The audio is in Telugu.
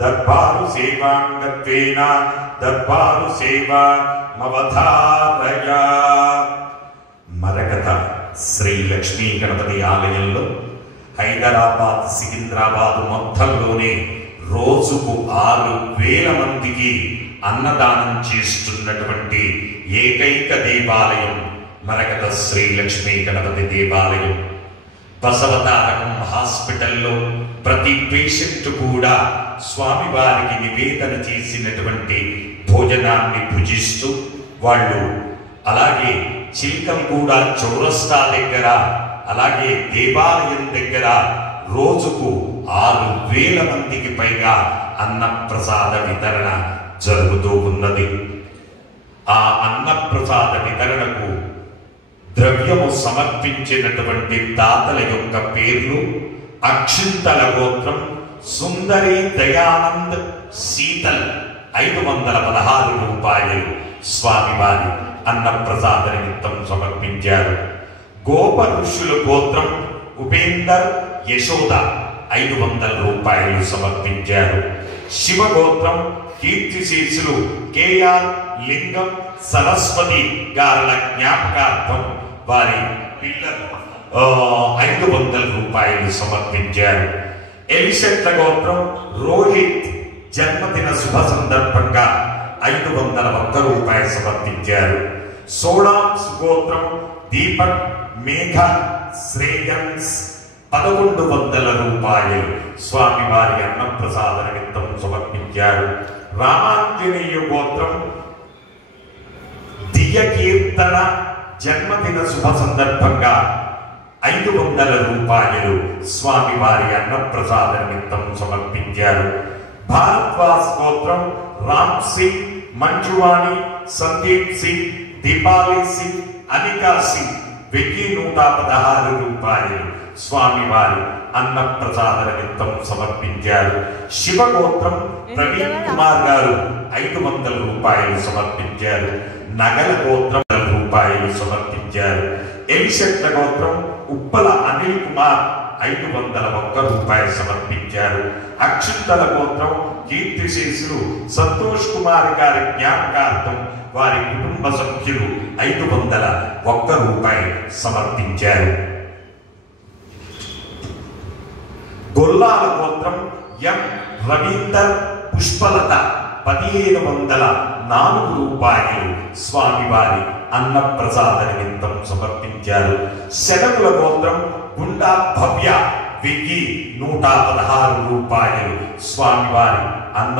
దర్బారు సేవాంగత్వేన దర్బారు సేవా మవధారయ. మరకత శ్రీ లక్ష్మీ గణపతి ఆలయంలో హైదరాబాద్ సికింద్రాబాద్ మొత్తంలోనే రోజుకు 6,000 మందికి అన్నదానం చేస్తున్నటువంటి ఏకైక దేవాలయం మరకత శ్రీ లక్ష్మీ గణపతి దేవాలయం. బసవతారకం హాస్పిటల్లో ప్రతి పేషెంట్ కూడా స్వామివారికి నివేదన చేసినటువంటి భోజనాన్ని భుజిస్తూ వాళ్ళు, అలాగే చిల్కంగూడ చౌరస్తా దగ్గర, అలాగే దేవాలయం దగ్గర రోజుకు 6,000 మందికి పైగా అన్నప్రసాద వితరణ జరుగుతూ ఉన్నది. ఆ అన్నప్రసాద వితరణకు ద్రవ్యము సమర్పించినటువంటి దాతల యొక్క పేర్లు: అక్షింతల గోత్రం సుందరి దయానంద్ శీతల్ 516 రూపాయలు స్వామివారి అన్నప్రసాద నిమిత్తం సమర్పించారు. గోప ఋషుల గోత్రం ఉపేందర్ యశోద 500 రూపాయలు సమర్పించారు. శివగోత్రం కీర్తిశేషులు కేఆర్ లింగం సరస్వతి గారుల జ్ఞాపకార్థం వారి పిల్లలు 500 రూపాయలు సమర్పించారు. ఎలిశెట్ల గోత్రం రోహిత్ జన్మదిన శుభ సందర్భంగా 501 రూపాయలు సమర్పించారు. సోడాంస్ గోత్రం దీపక్ మేఘ శ్రేయన్స్ 1100 రూపాయలు స్వామివారి అన్నప్రసాద నిమిత్తం సమర్పించారు. రామాంజనేయ గోత్రం దియ కీర్తన జన్మదిన శుభ సందర్భంగా 500 రూపాయలు స్వామివారి అన్నప్రసాద నిమిత్తం సమర్పించారు. భారద్వాజ్ గోత్రం రామ్ సింగ్, మంజువాణి, సందీప్ సింగ్, దీపాలి సింగ్, అనికా సింగ్ 1116 రూపాయలు స్వామివారి అన్నప్రసాద నిమిత్తం సమర్పించారు. శివగోత్రం ప్రవీణ్ కుమార్ గారు 500 రూపాయలు సమర్పించారు. నగల గోత్రం రూపాయలు సమర్పించారు. ఎలిశెట్ల గోత్రం ఉప్పల అనిల్ కుమార్ 501 రూపాయలు సమర్పించారు. అక్షింతల గోత్రం కీర్తిశేషులు సంతోష్ కుమార్ గారి జ్ఞాపకార్థం వారి కుటుంబ సభ్యులు 501 రూపాయలు సమర్పించారు. గొల్లాల గోత్రం ఎం రవీందర్ పుష్పలత 1504 రూపాయలు స్వామివారి అన్నప్రసాద నిమిత్తం సమర్పించారు. శనకుల గోత్రం గుండా భవ్య 1116 రూపాయలు స్వామివారి అన్న